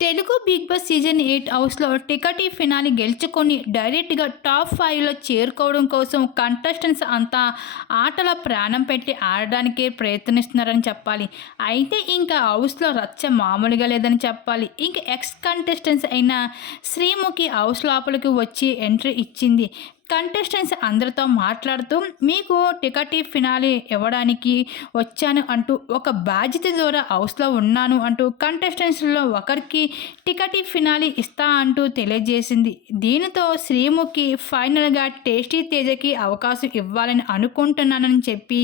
Telugu Bigg Boss season eight హౌస్లో ticket to finale గెలుచుకొని డైరెక్ట్గా top ఫైవ్లో చేరుకోవడం కోసం కంటెస్టెంట్స్ అంతా ఆటల ప్రాణం పెట్టి ఆడడానికే ప్రయత్నిస్తున్నారని చెప్పాలి. అయితే ఇంకా హౌస్లో రచ్చ మామూలుగా లేదని చెప్పాలి. ఇంక ఎక్స్ కంటెస్టెంట్స్ అయిన శ్రీముఖి హౌస్ లోపలికి వచ్చి ఎంట్రీ ఇచ్చింది. కంటెస్టెంట్స్ అందరితో మాట్లాడుతూ మీకు టికెట్ ఫినాలి ఇవ్వడానికి వచ్చాను అంటూ ఒక బాధ్యత ద్వారా హౌస్లో ఉన్నాను అంటూ కంటెస్టెంట్స్లో ఒకరికి టికెట్ ఫినాలి ఇస్తా అంటూ తెలియజేసింది. దీనితో శ్రీముఖి ఫైనల్గా టేస్టీ తేజకి అవకాశం ఇవ్వాలని అనుకుంటున్నానని చెప్పి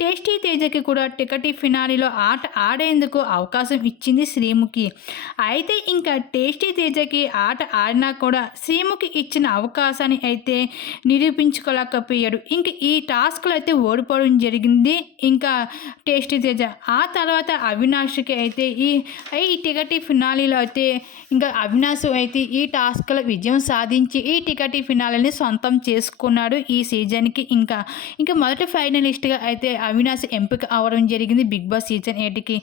టేస్టీ తేజకి కూడా టికెట్ ఫినాలిలో ఆట ఆడేందుకు అవకాశం ఇచ్చింది శ్రీముఖి. అయితే ఇంకా టేస్టీ తేజకి ఆట ఆడినా కూడా శ్రీముఖి ఇచ్చిన అవకాశాన్ని అయితే నిరూపించుకోలేకపోయాడు. ఇంక ఈ టాస్క్లో అయితే ఓడిపోవడం జరిగింది. ఇంకా టేస్టీ తేజ. ఆ తర్వాత అవినాష్కి అయితే ఈ ఈ టికెట్ ఫినాలీలో అయితే ఇంకా అవినాష్ అయితే ఈ టాస్క్లో విజయం సాధించి ఈ టికెట్ ఫినాలని సొంతం చేసుకున్నాడు ఈ సీజన్కి. ఇంకా ఇంకా మొదటి ఫైనలిస్ట్గా అయితే అవినాష్ ఎంపిక అవడం జరిగింది బిగ్ బాస్ సీజన్ ఎయిట్కి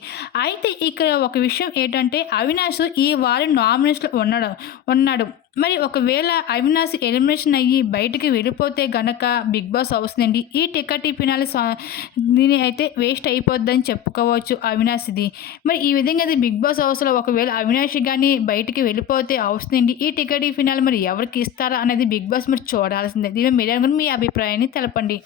అయితే ఇక్కడ ఒక విషయం ఏంటంటే అవినాష్ ఈ వారి నామినేషన్లో ఉన్నాడు ఉన్నాడు. మరి ఒకవేళ అవినాష్ ఎలిమినేషన్ అయ్యి బయటికి వెళ్ళిపోతే గనక బిగ్ బాస్ హౌస్ నుండి ఈ టికెట్ ఫినాలి దీని అయితే వేస్ట్ అయిపోద్దని చెప్పుకోవచ్చు అవినాష్ది. మరి ఈ విధంగా అది బిగ్ బాస్ హౌస్లో ఒకవేళ అవినాష్ కానీ బయటికి వెళ్ళిపోతే హౌస్ నుండి ఈ టికెట్ ఫినాలి మరి ఎవరికి ఇస్తారా అనేది బిగ్ బాస్ మరి చూడాల్సిందే. దీని మీద మీ అభిప్రాయాన్ని తెలపండి.